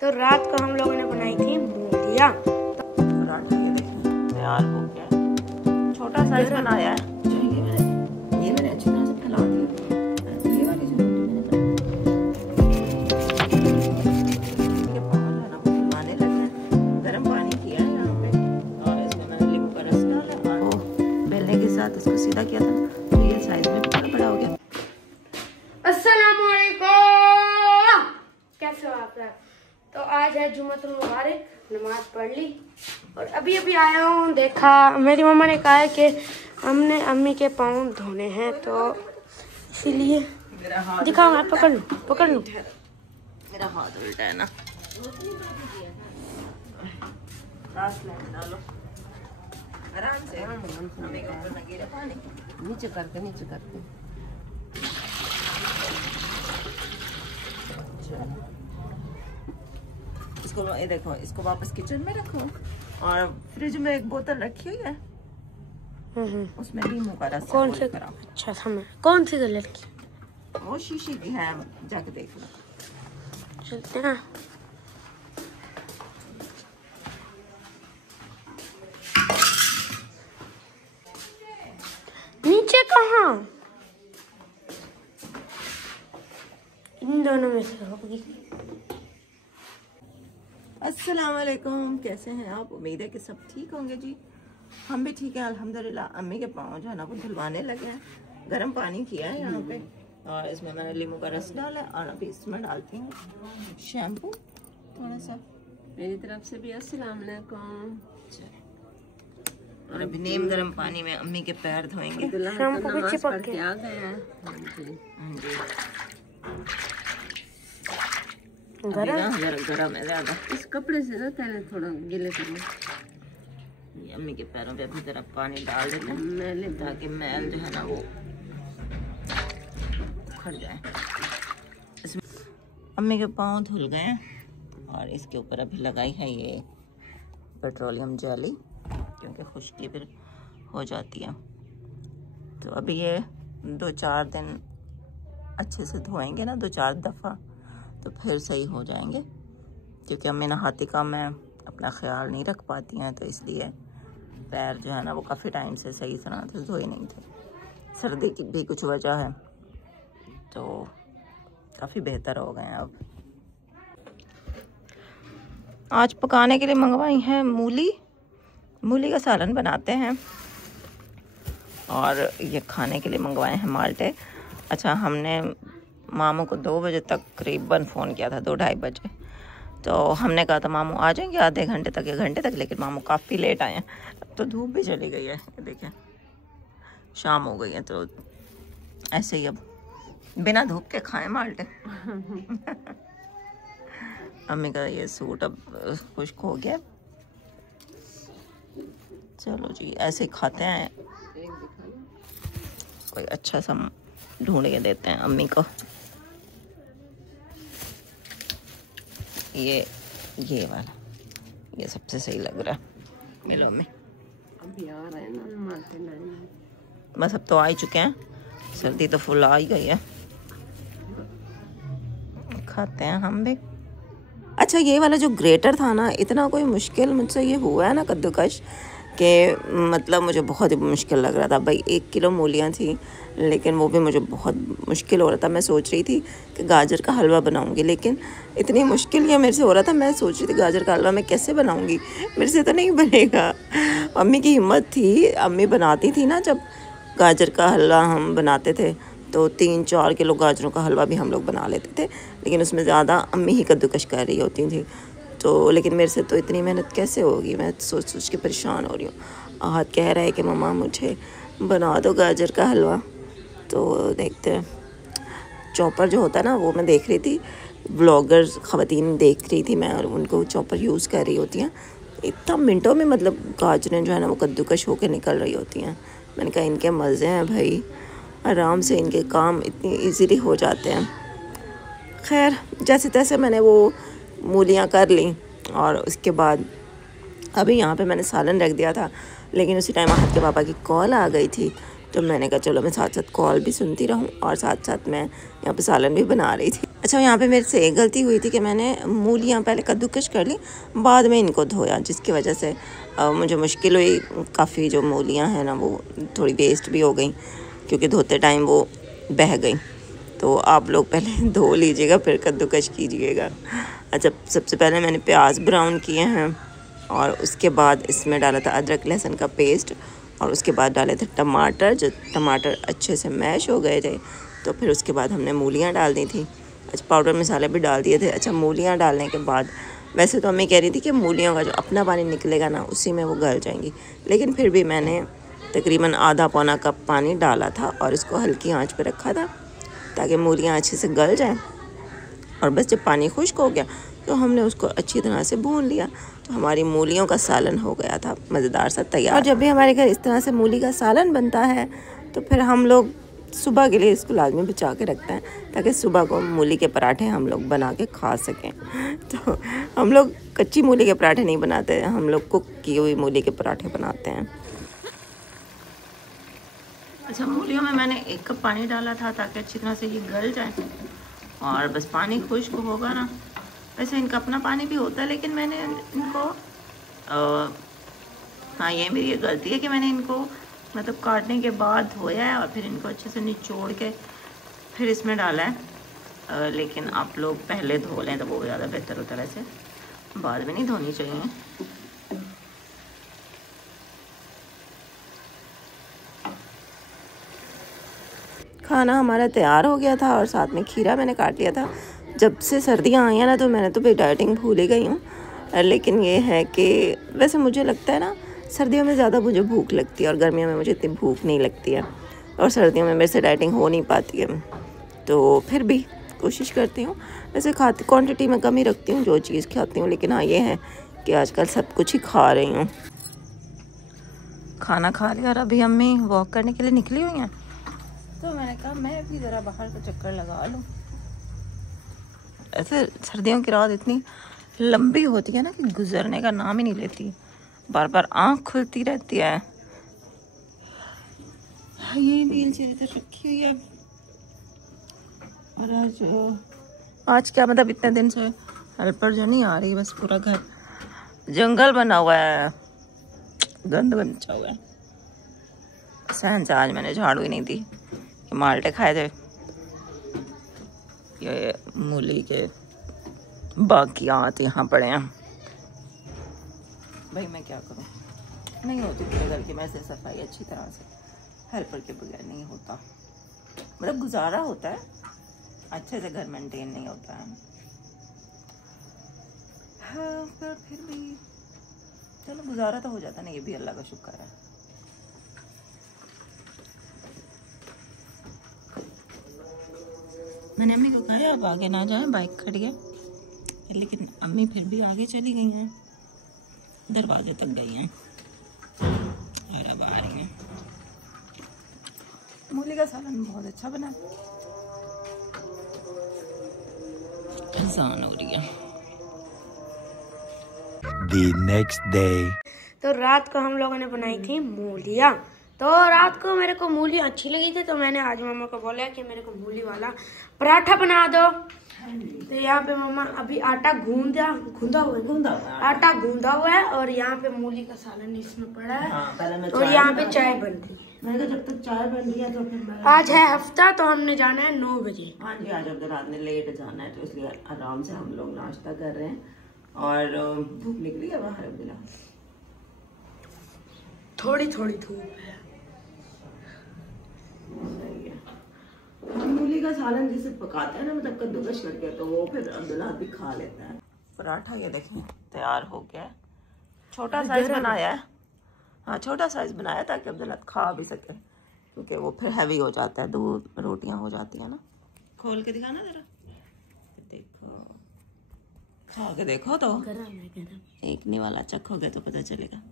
तो रात को हम लोगों ने बनाई थी मूलियाँ। तैयार हो गया, छोटा साइज बनाया है। ये मैंने अच्छी तरह से फैला दिया। ये वाली जो रोटी मैंने बनाने लगे, गर्म पानी किया है यहाँ पे और इसमें मैंने नींबू का रस डाला और बेलने के साथ इसको सीधा किया था, तो ये साइज में बड़ा बड़ा हो गया। अस्सलामुअलैकुम, कैसे हो आप? तो आज है जुम्मतुल मुबारक, नमाज पढ़ ली और अभी अभी आया हूँ। देखा मेरी मम्मा ने कहा है कि हमने अम्मी के पाँव धोने हैं, तो इसीलिए दिखाओ। मैं पकड़ लूँ। मेरा हाथ उल्टा है ना, डालो आराम से, हमें ऊपर न गिरे पानी, नीचे करके इसको ये देखो, इसको वापस किचन में रखो और फ्रिज में एक बोतल रखी हुई है, उसमें नींबू का रस। कौन से? अच्छा समय कौन सी कलर की? वो शीशे की है, जाके देख लो। चलते हैं। नीचे कहाँ? इन दोनों में से होगी। अस्सलाम वालेकुम, कैसे हैं आप? उम्मीद है कि सब ठीक होंगे जी। हम भी ठीक है अल्हम्दुलिल्लाह। अम्मी के पाँव जो है ना वो धुलवाने लगे हैं। गर्म पानी किया है यहाँ पे और इसमें मैंने नींबू का रस डाला और अभी इसमें डालती हूँ शैम्पू थोड़ा सा। मेरी तरफ से भी अस्सलाम वालेकुम। और अभी नीम गर्म पानी में अम्मी के पैर धोएंगे। शैम्पू भी चिपक के आ गए हैं। गरम है ज्यादा। इस कपड़े से ना पहले थोड़ा गीले कर लो। ये अम्मी के पैरों पे अभी तरफ पानी डाल देते हैं ताकि मैल जो है ना वो उखड़ जाए। इसमें अम्मी के पाँव धुल गए हैं और इसके ऊपर अभी लगाई है ये पेट्रोलियम जेली, क्योंकि खुश्की फिर हो जाती है। तो अभी ये 2-4 दिन अच्छे से धोएंगे ना, 2-4 दफ़ा, तो फिर सही हो जाएंगे। क्योंकि अम्मी नहाती का मैं अपना ख्याल नहीं रख पाती हैं, तो इसलिए पैर जो है ना वो काफ़ी टाइम से सही तरह से धोए नहीं थे। सर्दी की भी कुछ वजह है, तो काफ़ी बेहतर हो गए हैं अब। आज पकाने के लिए मंगवाई है मूली का सालन बनाते हैं, और ये खाने के लिए मंगवाए हैं माल्टे। अच्छा, हमने मामू को 2 बजे तक करीबन फ़ोन किया था, 2-2:30 बजे। तो हमने कहा था मामू आ जाएंगे आधे घंटे तक, 1 घंटे तक, लेकिन मामू काफ़ी लेट आए हैं। अब तो धूप भी चली गई है, ये देखें शाम हो गई है, तो ऐसे ही अब बिना धूप के खाएं माल्टे। अम्मी का ये सूट अब खुश्क हो गया। चलो जी, ऐसे ही खाते हैं। कोई अच्छा सा ढूंढ के देते हैं अम्मी को। ये वाला, ये सबसे सही लग रहा है। मिलो अम्मी। अभी आ रहे हैं ना मालटे लाइन। बस अब तो आ ही चुके हैं, सर्दी तो फुल आ ही गई है। खाते हैं हम भी। अच्छा, ये वाला जो ग्रेटर था ना, इतना कोई मुश्किल मुझसे ये हुआ है ना कद्दूकश, कि मतलब मुझे बहुत ही मुश्किल लग रहा था भाई। 1 किलो मूलियाँ थी, लेकिन वो भी मुझे बहुत मुश्किल हो रहा था। मैं सोच रही थी कि गाजर का हलवा बनाऊंगी, लेकिन इतनी मुश्किल ये मेरे से हो रहा था। मैं सोच रही थी गाजर का हलवा मैं कैसे बनाऊंगी, मेरे से तो नहीं बनेगा। अम्मी की हिम्मत थी, अम्मी बनाती थी ना, जब गाजर का हलवा हम बनाते थे तो 3-4 किलो गाजरों का हलवा भी हम लोग बना लेते थे, लेकिन उसमें ज़्यादा अम्मी ही कद्दूकश कर रही होती थी। तो लेकिन मेरे से तो इतनी मेहनत कैसे होगी, मैं सोच के परेशान हो रही हूँ। आहत कह रहा है कि मम्मा मुझे बना दो गाजर का हलवा। तो देखते हैं। चॉपर जो होता है ना, वो मैं देख रही थी, व्लॉगर्स ख़वातीन देख रही थी मैं, और उनको चॉपर यूज़ कर रही होती हैं। इतना मिनटों में मतलब गाजरें जो है ना वो कद्दूकश होकर निकल रही होती हैं। मैंने कहा इनके मज़े हैं भाई, आराम से इनके काम इतनी ईज़िली हो जाते हैं। खैर, जैसे तैसे मैंने वो मूलियाँ कर ली, और उसके बाद अभी यहाँ पे मैंने सालन रख दिया था, लेकिन उसी टाइम आहत के पापा की कॉल आ गई थी। तो मैंने कहा चलो मैं साथ साथ कॉल भी सुनती रहूं और साथ साथ मैं यहाँ पे सालन भी बना रही थी। अच्छा, यहाँ पे मेरे से एक गलती हुई थी कि मैंने मूलियाँ पहले कद्दूकश कर ली, बाद में इनको धोया, जिसकी वजह से मुझे मुश्किल हुई। काफ़ी जो मूलियाँ हैं ना वो थोड़ी वेस्ट भी हो गई, क्योंकि धोते टाइम वो बह गई। तो आप लोग पहले धो लीजिएगा फिर कद्दूकश कीजिएगा। अच्छा, सबसे पहले मैंने प्याज ब्राउन किए हैं और उसके बाद इसमें डाला था अदरक लहसुन का पेस्ट, और उसके बाद डाले थे टमाटर। जो टमाटर अच्छे से मैश हो गए थे तो फिर उसके बाद हमने मूलियाँ डाल दी थी। अच्छा, पाउडर मसाले भी डाल दिए थे। अच्छा, मूलियाँ डालने के बाद वैसे तो अम्मी कह रही थी कि मूलियों का जो अपना पानी निकलेगा ना उसी में वो गल जाएंगी, लेकिन फिर भी मैंने तकरीबन आधा पौना कप पानी डाला था और इसको हल्की आंच पे रखा था ताकि मूलियाँ अच्छे से गल जाएं। और बस जब पानी खुश्क हो गया तो हमने उसको अच्छी तरह से भून लिया, तो हमारी मूलियों का सालन हो गया था मज़ेदार सा तैयार। और जब भी हमारे घर इस तरह से मूली का सालन बनता है तो फिर हम लोग सुबह के लिए इसको लाजमी बचा के रखते हैं ताकि सुबह को मूली के पराठे हम लोग बना के खा सकें। तो हम लोग कच्ची मूली के पराठे नहीं बनाते, हम लोग कुक की हुई मूली के पराठे बनाते हैं। अच्छा, मूलियों में मैंने 1 कप पानी डाला था ताकि अच्छी तरह से ये गल जाए, और बस पानी खुश्क होगा ना। वैसे इनका अपना पानी भी होता है, लेकिन मैंने इनको हाँ, ये मेरी गलती है कि मैंने इनको मतलब काटने के बाद धोया है और फिर इनको अच्छे से निचोड़ के फिर इसमें डाला है। लेकिन आप लोग पहले धो लें तो वो ज़्यादा बेहतर होता है, वैसे बाद में नहीं धोनी चाहिए। खाना हमारा तैयार हो गया था और साथ में खीरा मैंने काट लिया था। जब से सर्दियाँ आई हैं ना तो मैंने तो भाई डाइटिंग भूल ही गई हूँ, लेकिन ये है कि वैसे मुझे लगता है ना सर्दियों में ज़्यादा मुझे भूख लगती है और गर्मियों में मुझे इतनी भूख नहीं लगती है, और सर्दियों में मेरे से डाइटिंग हो नहीं पाती है। तो फिर भी कोशिश करती हूँ, वैसे खाती क्वांटिटी में कम ही रखती हूँ जो चीज़ खाती हूँ, लेकिन हाँ ये है कि आजकल सब कुछ ही खा रही हूँ। खाना खा लिया और अभी अम्मी वॉक करने के लिए निकली हुई हैं, तो मैंने कहा मैं भी ज़रा बाहर का चक्कर लगा लूँ। ऐसे सर्दियों की रात इतनी लंबी होती है ना कि गुजरने का नाम ही नहीं लेती, बार बार आँख खुलती रहती है। ये व्हील चेयर इधर रखी हुई है, और आज क्या मतलब इतने दिन से हेल्पर जो नहीं आ रही, बस पूरा घर जंगल बना हुआ है, गंद बचा हुआ है। सहन से आज मैंने झाड़ू ही नहीं दी। माल्टे खाए थे, ये मूली के बाकियात यहाँ पड़े हैं। भाई मैं क्या करूँ, नहीं होती पूरे घर की मैं से सफाई अच्छी तरह से, हेल्पर के बगैर नहीं होता। मतलब गुजारा होता है, अच्छे से घर मेंटेन नहीं होता है। हाँ, पर फिर भी चलो गुजारा तो हो जाता ना, ये भी अल्लाह का शुक्र है। मैंने अम्मी को कहा अब आगे ना जाए, बाइक खड़ी है, लेकिन अम्मी फिर भी आगे चली गई हैं, दरवाजे तक गई हैं और अब आ रही हैं। मूली का सालन बहुत अच्छा बना, आसान हो रही है। The next day. तो रात को हम लोगों ने बनाई थी मूलियाँ। तो रात को मेरे को मूली अच्छी लगी थी, तो मैंने आज मम्मा को बोला कि मेरे को मूली वाला पराठा बना दो। तो यहाँ पे मम्मा अभी आटा गूंदा हुआ है, आटा गूंदा हुआ है, और यहाँ पे मूली का सालन इसमें पड़ा है। और यहाँ पे चाय बन रही है। मैंने कहा जब तक चाय बन रही है तो फिर मैं आज है हफ्ता, तो हमने जाना है 9 बजे। हाँ जी, आज अब रात में लेट जाना है, तो इसलिए आराम से हम लोग नाश्ता कर रहे हैं। और धूप निकली है बाहर, अब्दुल्ला थोड़ी थोड़ी धूप है। मूली का सालन जिसे पकाते हैं ना, मतलब कद्दूकश करके, तो वो फिर अब्दुल्ला भी खा लेता है। पराठा ये देखें तैयार हो गया है, छोटा साइज बनाया है। हाँ, छोटा साइज बनाया ताकि अब्दुल्ला खा भी सके, क्योंकि वो फिर हैवी हो जाता है, 2 रोटियां हो जाती हैं ना। खोल के दिखाना जरा, देखो खा के देखो तो एक नहीं वाला चखोगे तो पता चलेगा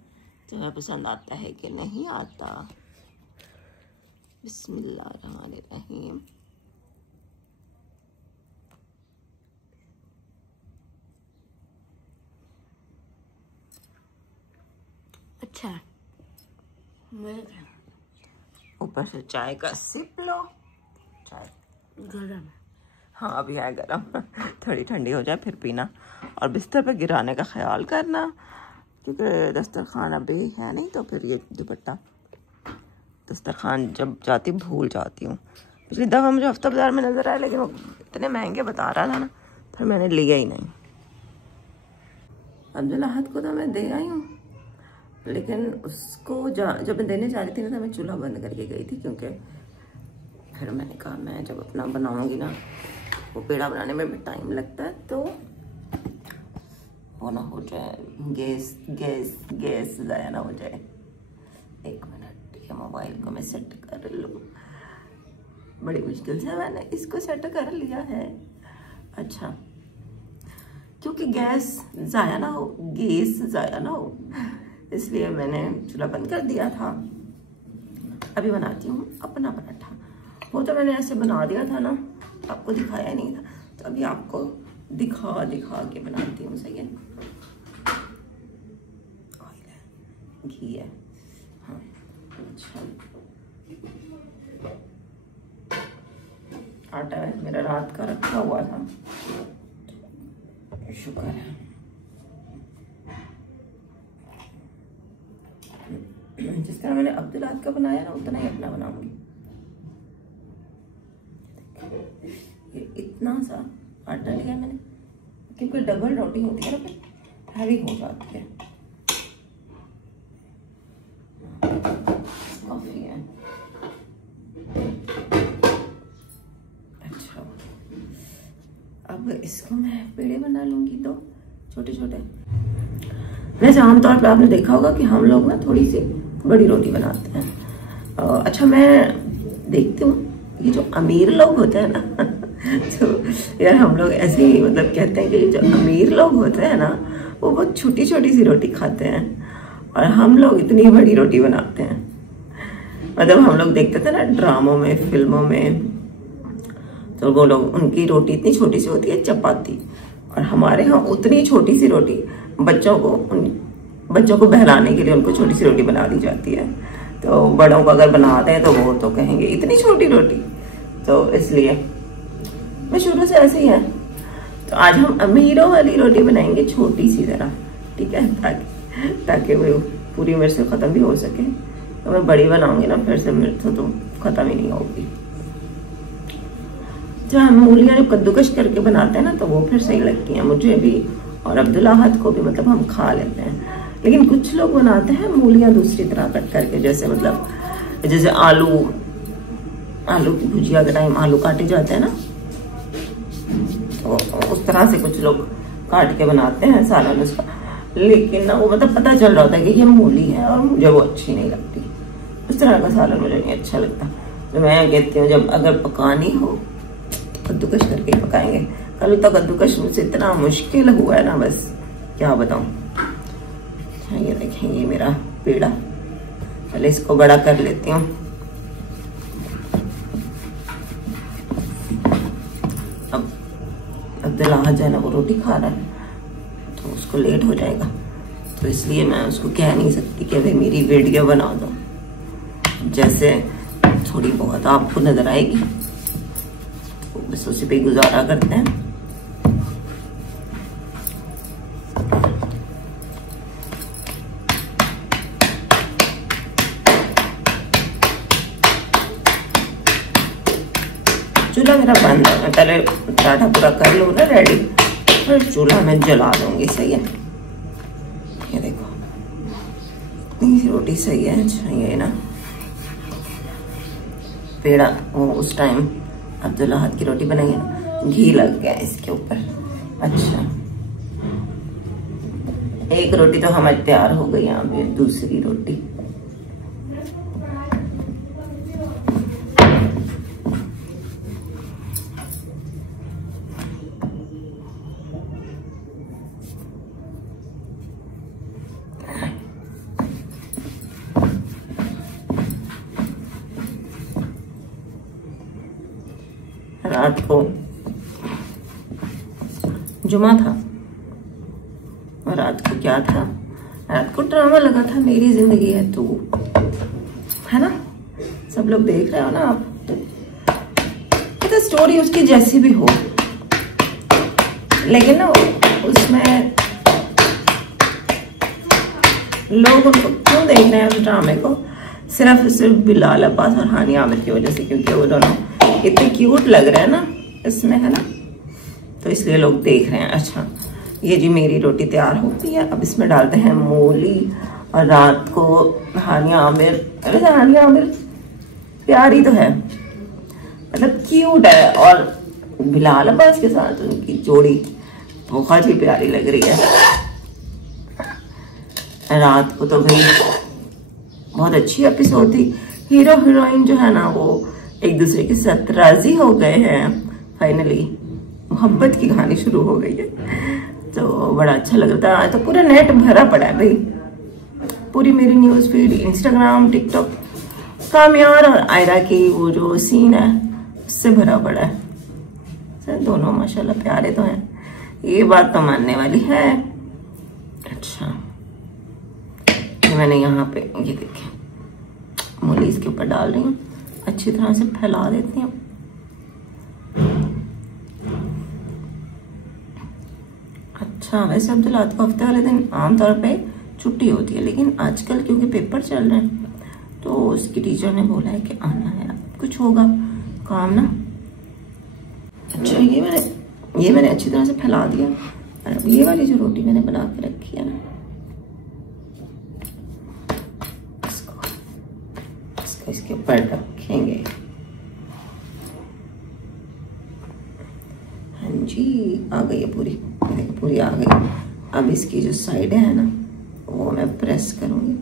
तुम्हें पसंद आता है कि नहीं आता। बिस्मिल्लाहिर्रहमानिर्रहीम। अच्छा, ऊपर से चाय का सिप लो, चाय गरम है। हाँ अभी है गरम, थोड़ी ठंडी हो जाए फिर पीना। और बिस्तर पे गिराने का ख्याल करना, क्योंकि दस्तरखान अभी है नहीं, तो फिर ये दुपट्टा दस्तरखान जब जाती भूल जाती हूँ। पिछली दफ़ा मुझे हफ्ता बाज़ार में नज़र आया, लेकिन वो इतने महंगे बता रहा था ना, फिर मैंने लिया ही नहीं। अब्दुल अहद को तो मैं दे आई हूँ, लेकिन उसको जब मैं देने जा रही थी ना, तो मैं चूल्हा बंद करके गई थी, क्योंकि फिर मैंने कहा मैं जब अपना बनाऊँगी ना, वो पेड़ा बनाने में भी टाइम लगता है, तो वो ना हो जाए गैस ज़ाया ना हो जाए। एक मिनट, ये मोबाइल को मैं सेट कर लूँ। बड़ी मुश्किल से मैंने इसको सेट कर लिया है। अच्छा, क्योंकि गैस ज़ाया ना हो, इसलिए मैंने चूल्हा बंद कर दिया था। अभी बनाती हूँ अपना पराठा। वो तो मैंने ऐसे बना दिया था ना, आपको दिखाया नहीं था, तो अभी आपको दिखा के बनाती हूँ। सही है, ऑयल है, घी है। हाँ अच्छा, आटा है मेरा रात का रखा हुआ था, शुक्र है। जिस तरह मैंने अब्दुल अहद का बनाया ना, उतना ही अपना बनाऊंगी। ये इतना सा आटा लिया मैंने, क्योंकि डबल रोटी होती है ना, फिर हैवी हो जाती है। कॉफी है। अच्छा, अब इसको मैं पेड़े बना लूंगी, दो छोटे छोटे। वैसे आमतौर पर आपने देखा होगा कि हम लोग ना थोड़ी सी बड़ी रोटी बनाते हैं। अच्छा, मैं देखती हूँ ये जो अमीर लोग होते हैं ना तो यार हम लोग ऐसे ही मतलब कहते हैं कि जो अमीर लोग होते हैं ना, वो बहुत छोटी छोटी सी रोटी खाते हैं, और हम लोग इतनी बड़ी रोटी बनाते हैं। मतलब हम लोग देखते थे ना ड्रामों में, फिल्मों में, तो वो लोग, उनकी रोटी इतनी छोटी सी होती है, चपाती, और हमारे यहाँ उतनी छोटी सी रोटी बच्चों को बहलाने के लिए उनको छोटी सी रोटी बना दी जाती है। तो बड़ों को अगर बनाते हैं तो वो तो कहेंगे इतनी छोटी रोटी। तो इसलिए मैं शुरू से ऐसे ही है। तो आज हम अमीरों वाली रोटी बनाएंगे, छोटी सी जरा, ठीक है, ताकि वो पूरी मेरे से ख़त्म भी हो सके। तो मैं बड़ी बनाऊंगी ना, फिर से मेरे से तो ख़त्म ही नहीं होगी। जब हम मूलियाँ जब कद्दूकश करके बनाते हैं ना, तो वो फिर सही लगती हैं मुझे भी, और अब्दुल अहद को भी, मतलब हम खा लेते हैं। लेकिन कुछ लोग बनाते हैं मूलियाँ दूसरी तरह कट करके, जैसे आलू की भुजिया के टाइम आलू काटे जाते हैं ना, तो उस तरह से कुछ लोग काट के बनाते हैं सालन उसका। लेकिन ना वो मतलब पता चल रहा होता है कि ये मूली है, और मुझे वो अच्छी नहीं लगती। उस तरह का सालन मुझे नहीं अच्छा लगता। तो मैं कहती हूँ जब अगर पकानी हो कद्दूकश करके ही पकाएंगे। कल तक कद्दूकश मुझसे इतना मुश्किल हुआ है ना, बस क्या बताऊं। ये देखें, ये मेरा पेड़ा, पहले इसको बड़ा कर लेती हूँ। अब अब्दुल अहद जो है ना, वो रोटी खा रहा है, तो उसको लेट हो जाएगा, तो इसलिए मैं उसको कह नहीं सकती कि भाई मेरी वीडियो बना दो। जैसे थोड़ी बहुत आपको नजर आएगी, तो बस उसी पे गुजारा करते हैं। चूल्हा मेरा बंद है, मैं पहले पराठा पूरा कर लूँ ना रेडी, फिर चूल्हा मैं जला दूंगी। सही है, ये देखो इतनी रोटी सही है। अच्छा, ये ना पेड़ा, वो उस टाइम अब्दुल अहद की रोटी बनाई है ना, घी लग गया इसके ऊपर। अच्छा, एक रोटी तो हमारी तैयार हो गई, यहाँ पे दूसरी रोटी। रात को जुमा था, और रात को क्या था, रात को ड्रामा लगा था मेरी जिंदगी है तू, है ना, सब लोग देख रहे हो ना आप। पता अच्छा स्टोरी उसकी जैसी भी हो, लेकिन ना उसमें लोग उनको क्यों देख रहे हैं उस ड्रामे को, सिर्फ बिलाल अब्बास और हानिया आमिर की वजह से, क्योंकि वो दोनों इतने क्यूट लग रहे हैं ना इसमें, है ना, तो इसलिए लोग देख रहे हैं। अच्छा ये जी मेरी रोटी तैयार हो गई है, अब इसमें डालते हैं मूली। और रात को हानिया आमिर, अरे हानिया आमिर प्यारी तो है, मतलब क्यूट है, और बिलाल अब्बास के साथ उनकी जोड़ी बहुत ही प्यारी लग रही है। रात को तो भाई बहुत अच्छी एपिसोड थी, हीरो हीरोइन जो है ना वो एक दूसरे के साथ राजी हो गए हैं, फाइनली मोहब्बत की कहानी शुरू हो गई है, तो बड़ा अच्छा लग रहा था। तो पूरा नेट भरा पड़ा है भाई, पूरी मेरी न्यूज़ फीड, इंस्टाग्राम, टिकटॉक, कामयार और आयरा की वो जो सीन है उससे भरा पड़ा है। दोनों माशाल्लाह प्यारे तो हैं, ये बात तो मानने वाली है। अच्छा मैंने यहाँ पे ये देखें मूली इसके ऊपर डाल रही हूँ, अच्छी तरह से फैला देती हूँ। अच्छा वैसे अब्दुल्लाह को हफ्ते वाले दिन आमतौर पे छुट्टी होती है, लेकिन आजकल क्योंकि पेपर चल रहे हैं तो उसकी टीचर ने बोला है कि आना है, कुछ होगा काम ना। अच्छा ये मैंने अच्छी तरह से फैला दिया, और अब ये वाली जो रोटी मैंने बना के रखी है ना, इसके ऊपर रखेंगे। हाँ जी आ गई है पूरी आ गई। अब इसकी जो साइड है ना वो मैं प्रेस करूंगी।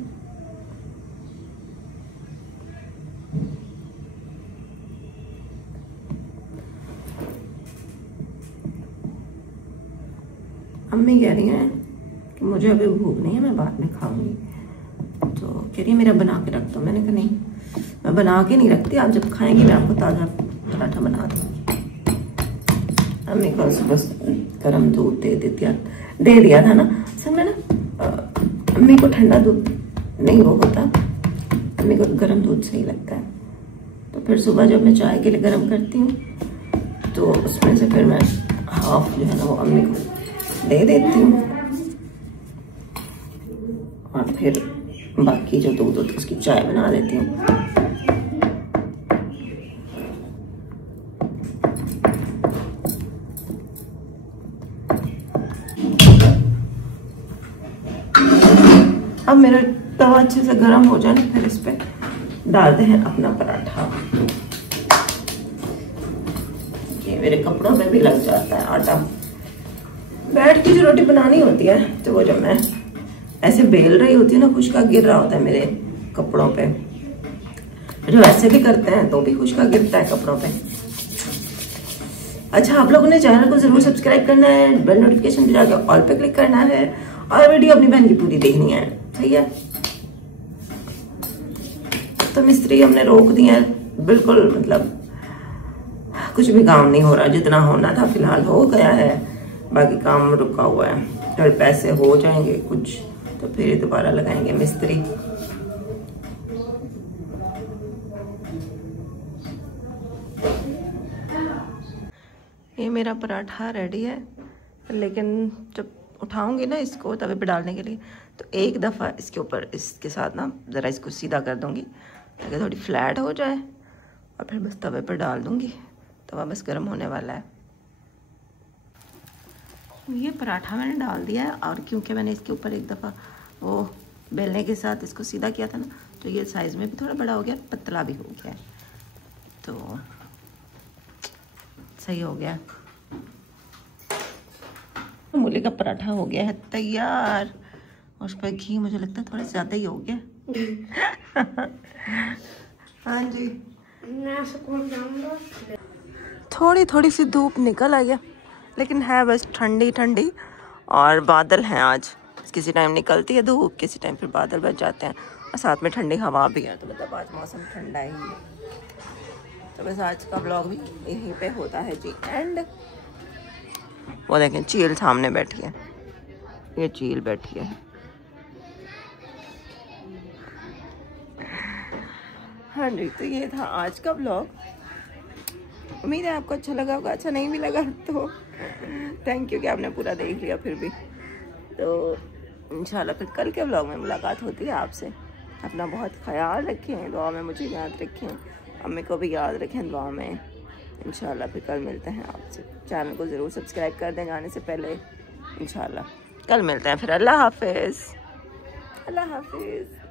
अम्मी कह रही हैं कि मुझे अभी भूख नहीं है, मैं बाद में खाऊंगी, तो कह रही है मेरा बना के रख दो। मैंने कहा नहीं मैं बना के नहीं रखती, आप जब खाएंगे मैं आपको ताज़ा पराठा बना दूँगी। अम्मी को बस गर्म दूध दे दिया था ना, सर में ना अम्मी को ठंडा दूध नहीं वो होता, अम्मी को गर्म दूध सही लगता है। तो फिर सुबह जब मैं चाय के लिए गर्म करती हूँ तो उसमें से फिर मैं हाफ जो है ना वो अम्मी को दे देती हूँ, और फिर बाकी जो दूध होती है उसकी चाय बना देती हूँ। अब मेरा तवा अच्छे से गर्म हो जाए, फिर इस पे डालते हैं अपना पराठा। ये मेरे कपड़ों में भी लग जाता है आटा। बैठ के जो रोटी बनानी होती है तो वो जब मैं ऐसे बेल रही होती है ना, खुशका गिर रहा होता है मेरे कपड़ों पे, जो ऐसे भी करते हैं तो भी खुशका गिरता है कपड़ों पे। अच्छा आप लोगों ने चैनल को जरूर सब्सक्राइब करना है, बेल नोटिफिकेशन बजा के ऑल पे क्लिक करना है, और वीडियो अपनी बहन की पूरी देखनी है, सही है। तो मिस्त्री हमने रोक दिया है बिल्कुल, मतलब कुछ भी काम नहीं हो रहा, जितना होना था फिलहाल हो गया है, बाकी काम रुका हुआ है। कल पैसे हो जाएंगे कुछ तो फिर दोबारा लगाएंगे मिस्त्री। ये मेरा पराठा रेडी है, लेकिन जब उठाऊंगी ना इसको तवे पे डालने के लिए तो एक दफ़ा इसके ऊपर इसके साथ ना ज़रा इसको सीधा कर दूंगी ताकि थोड़ी फ्लैट हो जाए, और फिर बस तवे पर डाल दूंगी। तवा बस गर्म होने वाला है। ये पराठा मैंने डाल दिया है, और क्योंकि मैंने इसके ऊपर एक दफ़ा वो बेलने के साथ इसको सीधा किया था ना, तो ये साइज़ में भी थोड़ा बड़ा हो गया, पतला भी हो गया, तो सही हो गया। मूली का पराठा हो गया है तैयार, और उस पर घी मुझे लगता है थोड़ा ज़्यादा ही हो गया। हाँ जी मैं स्कूल जाऊंगा। थोड़ी थोड़ी सी धूप निकल आ गया, लेकिन है बस ठंडी ठंडी, और बादल हैं आज। किसी टाइम निकलती है धूप, किसी टाइम फिर बादल बच जाते हैं, और साथ में ठंडी हवा भी है, तो मतलब आज मौसम ठंडा ही है। तो बस आज का ब्लॉग भी यहीं पे होता है जी एंड। वो देखें चील सामने बैठी है, ये चील बैठी है। हाँ जी तो ये था आज का ब्लॉग। उम्मीद है आपको अच्छा लगा होगा, अच्छा नहीं भी लगा तो थैंक यू कि आपने पूरा देख लिया फिर भी। तो इंशाल्लाह फिर कल के व्लॉग में मुलाकात होती है आपसे। अपना बहुत ख्याल रखें, दुआ में मुझे याद रखें, अम्मी को भी याद रखें दुआ में। इंशाल्लाह फिर कल मिलते हैं आपसे। चैनल को ज़रूर सब्सक्राइब कर दें जाने से पहले। इंशाल्लाह कल मिलते हैं फिर। अल्लाह हाफिज़, अल्लाह हाफिज़।